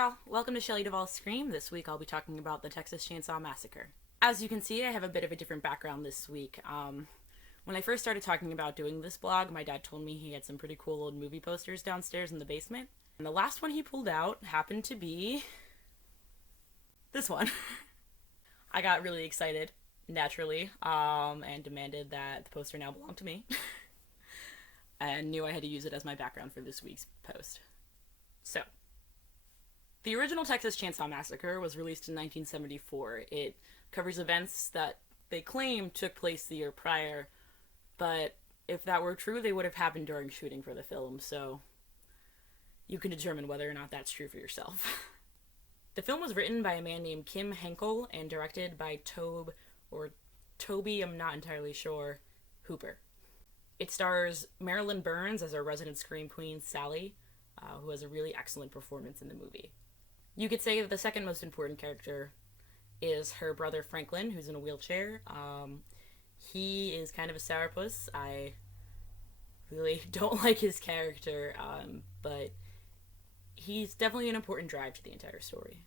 y'all, welcome to ShelleyDuvallScream. This week I'll be talking about the Texas Chainsaw Massacre. As you can see, I have a bit of a different background this week. When I first started talking about doing this blog, my dad told me he had some pretty cool old movie posters downstairs in the basement. And the last one he pulled out happened to be this one. I got really excited, naturally, and demanded that the poster now belong to me. And knew I had to use it as my background for this week's post. So, the original Texas Chainsaw Massacre was released in 1974. It covers events that they claim took place the year prior, but if that were true, they would have happened during shooting for the film, so you can determine whether or not that's true for yourself. The film was written by a man named Kim Henkel and directed by Toby, I'm not entirely sure, Hooper. It stars Marilyn Burns as our resident scream queen, Sally, who has a really excellent performance in the movie. You could say that the second most important character is her brother Franklin, who's in a wheelchair. He is kind of a sourpuss. I really don't like his character, but he's definitely an important drive to the entire story.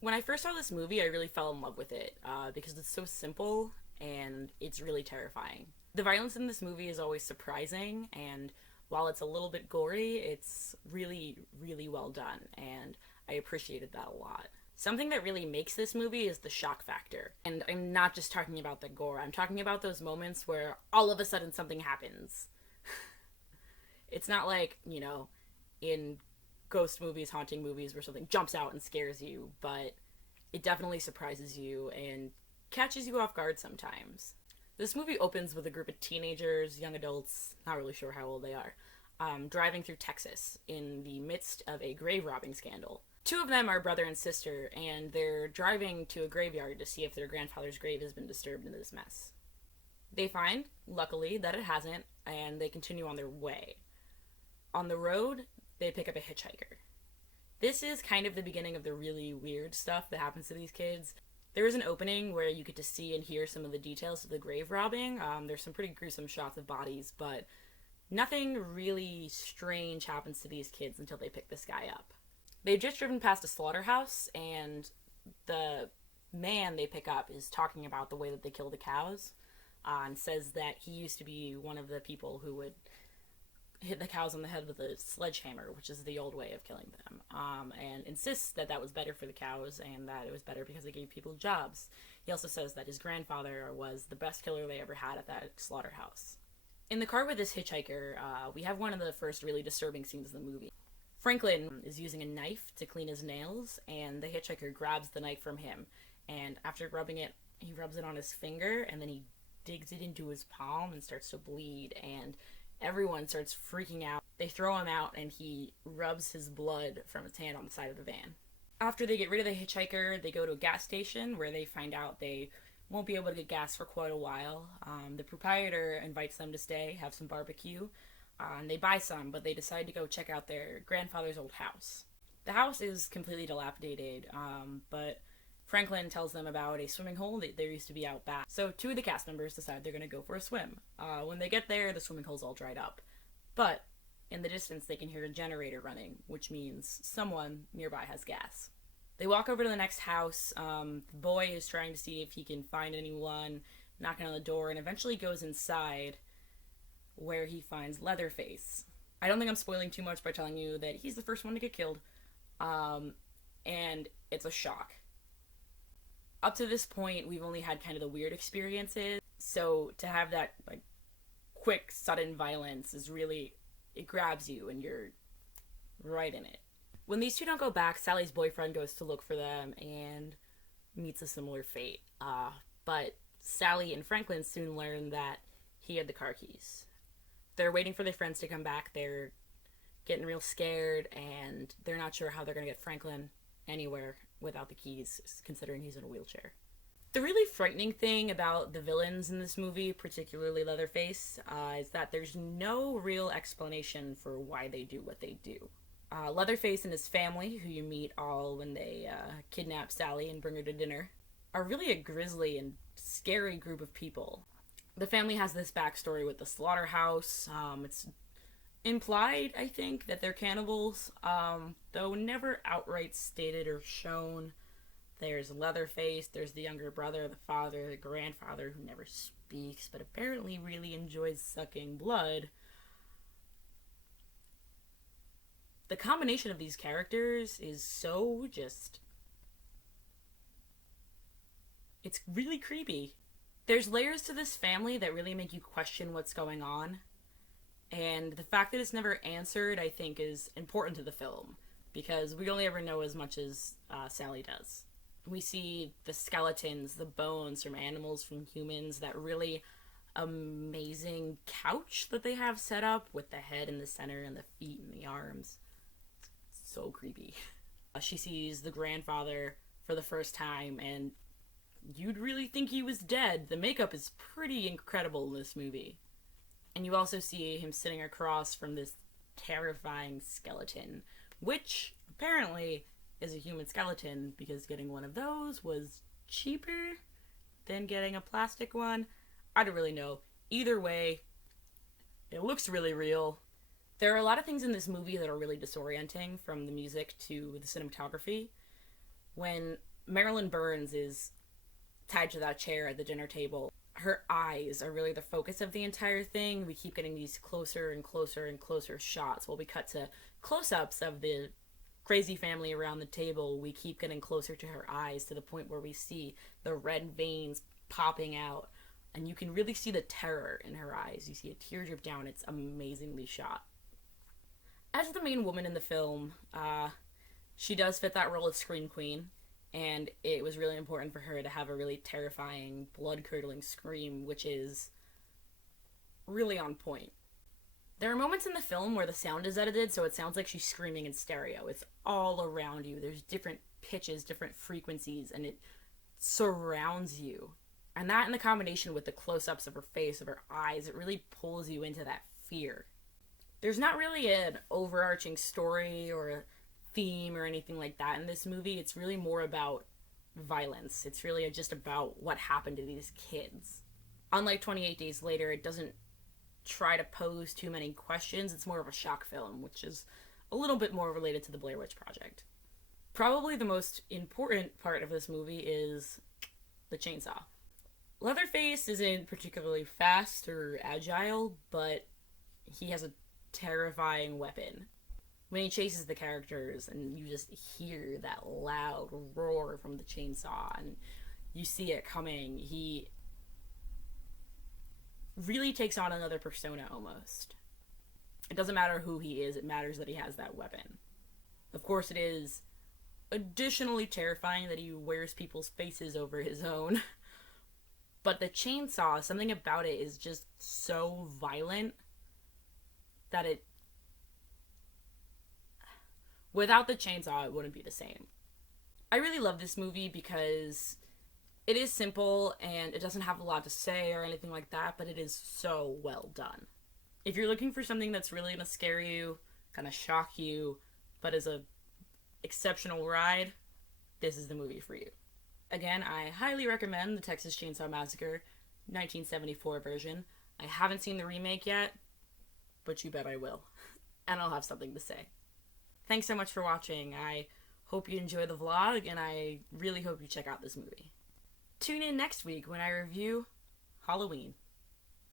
When I first saw this movie, I really fell in love with it, because it's so simple and it's really terrifying. The violence in this movie is always surprising, and while it's a little bit gory, it's really, really well done, and I appreciated that a lot. Something that really makes this movie is the shock factor. And I'm not just talking about the gore, I'm talking about those moments where all of a sudden something happens. It's not like, in ghost movies, haunting movies, where something jumps out and scares you, but it definitely surprises you and catches you off guard sometimes. This movie opens with a group of teenagers, young adults, not really sure how old they are, driving through Texas in the midst of a grave robbing scandal. Two of them are brother and sister, and they're driving to a graveyard to see if their grandfather's grave has been disturbed in this mess. They find, luckily, that it hasn't, and they continue on their way. On the road, they pick up a hitchhiker. This is kind of the beginning of the really weird stuff that happens to these kids. There is an opening where you get to see and hear some of the details of the grave robbing. There's some pretty gruesome shots of bodies, but nothing really strange happens to these kids until they pick this guy up. They've just driven past a slaughterhouse, and the man they pick up is talking about the way that they kill the cows, and says that he used to be one of the people who would hit the cows on the head with a sledgehammer, which is the old way of killing them, and insists that that was better for the cows and that it was better because it gave people jobs. He also says that his grandfather was the best killer they ever had at that slaughterhouse. In the car with this hitchhiker, we have one of the first really disturbing scenes of the movie. Franklin is using a knife to clean his nails, and the hitchhiker grabs the knife from him, and after rubbing it, he rubs it on his finger, and then he digs it into his palm and starts to bleed, and everyone starts freaking out. They throw him out, and he rubs his blood from his hand on the side of the van. After they get rid of the hitchhiker, they go to a gas station where they find out they won't be able to get gas for quite a while. The proprietor invites them to stay, have some barbecue, and they buy some, but they decide to go check out their grandfather's old house. The house is completely dilapidated, but Franklin tells them about a swimming hole that there used to be out back. So two of the cast members decide they're going to go for a swim. When they get there, the swimming hole's all dried up. But in the distance, they can hear a generator running, which means someone nearby has gas. They walk over to the next house. The boy is trying to see if he can find anyone, knocking on the door, and eventually goes inside, where he finds Leatherface. I don't think I'm spoiling too much by telling you that he's the first one to get killed, and it's a shock. Up to this point, we've only had kind of the weird experiences, so to have that quick, sudden violence is really, it grabs you and you're right in it. When these two don't go back, Sally's boyfriend goes to look for them and meets a similar fate. But Sally and Franklin soon learn that he had the car keys. They're waiting for their friends to come back. They're getting real scared, and they're not sure how they're going to get Franklin anywhere without the keys, considering he's in a wheelchair. The really frightening thing about the villains in this movie, particularly Leatherface, is that there's no real explanation for why they do what they do. Leatherface and his family, who you meet all when they kidnap Sally and bring her to dinner, are really a grisly and scary group of people. The family has this backstory with the slaughterhouse. It's implied, I think, that they're cannibals, though never outright stated or shown. There's Leatherface, there's the younger brother, the father, the grandfather who never speaks but apparently really enjoys sucking blood. The combination of these characters is so just. It's really creepy. There's layers to this family that really make you question what's going on. And the fact that it's never answered, I think, is important to the film. Because we only ever know as much as Sally does. We see the skeletons, the bones from animals, from humans, that really amazing couch that they have set up with the head in the center and the feet and the arms. It's so creepy. She sees the grandfather for the first time, and you'd really think he was dead. The makeup is pretty incredible in this movie. And you also see him sitting across from this terrifying skeleton, which apparently is a human skeleton, because getting one of those was cheaper than getting a plastic one. I don't really know. Either way, it looks really real. There are a lot of things in this movie that are really disorienting, from the music to the cinematography. When Marilyn Burns is tied to that chair at the dinner table, her eyes are really the focus of the entire thing. We keep getting these closer and closer and closer shots. While we cut to close-ups of the crazy family around the table, we keep getting closer to her eyes, to the point where we see the red veins popping out, and you can really see the terror in her eyes. You see a tear drip down. It's amazingly shot. As the main woman in the film, she does fit that role of Scream Queen, and it was really important for her to have a really terrifying, blood-curdling scream, which is really on point. There are moments in the film where the sound is edited, so it sounds like she's screaming in stereo. It's all around you. There's different pitches, different frequencies, and it surrounds you. And that, in the combination with the close-ups of her face, of her eyes, it really pulls you into that fear. There's not really an overarching story or a theme or anything like that in this movie. It's really more about violence. It's really just about what happened to these kids. Unlike 28 Days Later, it doesn't try to pose too many questions. It's more of a shock film, which is a little bit more related to the Blair Witch Project. Probably the most important part of this movie is the chainsaw. Leatherface isn't particularly fast or agile, but he has a terrifying weapon. When he chases the characters and you just hear that loud roar from the chainsaw and you see it coming, he really takes on another persona almost. It doesn't matter who he is, it matters that he has that weapon. Of course, it is additionally terrifying that he wears people's faces over his own. But the chainsaw, something about it is just so violent that it... without the chainsaw, it wouldn't be the same. I really love this movie because it is simple and it doesn't have a lot to say or anything like that, but it is so well done. If you're looking for something that's really going to scare you, kind of shock you, but is a exceptional ride, this is the movie for you. Again, I highly recommend the Texas Chainsaw Massacre 1974 version. I haven't seen the remake yet, but you bet I will. And I'll have something to say. Thanks so much for watching. I hope you enjoy the vlog, and I really hope you check out this movie. Tune in next week when I review Halloween.